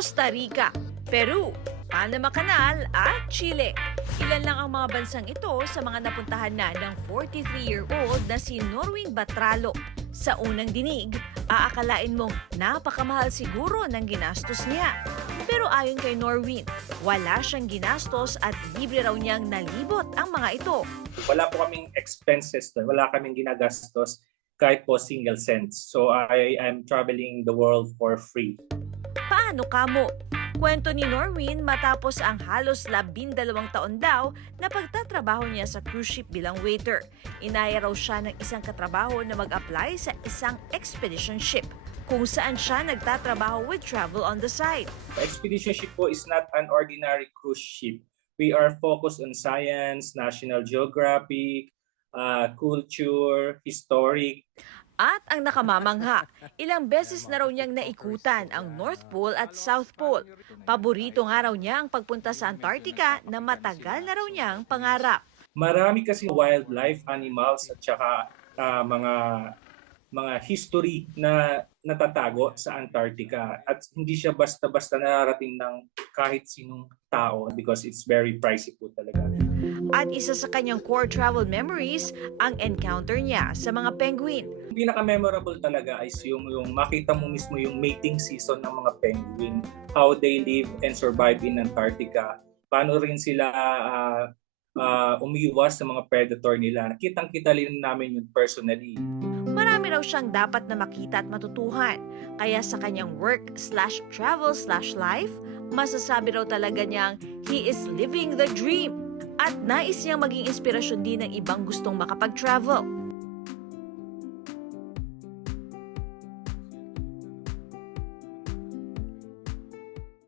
Costa Rica, Peru, Panama Canal at Chile. Ilan lang ang mga bansang ito sa mga napuntahan na ng 43-year-old na si Norwin Batralo. Sa unang dinig, aakalain mong napakamahal siguro ng ginastos niya. Pero ayon kay Norwin, wala siyang ginastos at libre raw niyang nalibot ang mga ito. Wala po kaming expenses doon. Wala kaming ginagastos kahit po single cents. So I am traveling the world for free. Paano kamo? Kwento ni Norwin matapos ang halos 12 taon daw na pagtatrabaho niya sa cruise ship bilang waiter. Inaya raw siya ng isang katrabaho na mag-apply sa isang expedition ship kung saan siya nagtatrabaho with travel on the side. Expedition ship po is not an ordinary cruise ship. We are focused on science, National Geographic, culture, historic. At ang nakamamangha, ilang beses na raw niyang naikutan ang North Pole at South Pole. Paborito nga raw niya ang pagpunta sa Antarctica na matagal na raw niyang pangarap. Marami kasi wildlife, animals at saka mga history na natatago sa Antarctica. At hindi siya basta-basta nararating ng kahit sinong tao because it's very pricey po talaga. At isa sa kanyang core travel memories, ang encounter niya sa mga penguin. Yung pinaka-memorable talaga is yung makita mo mismo yung mating season ng mga penguin, how they live and survive in Antarctica, paano rin sila umiwas sa mga predator nila. Kitang-kita rin namin yun personally. Marami raw siyang dapat na makita at matutuhan. Kaya sa kanyang work/travel/life, masasabi raw talaga niyang he is living the dream. At nais niyang maging inspirasyon din ng ibang gustong makapag-travel.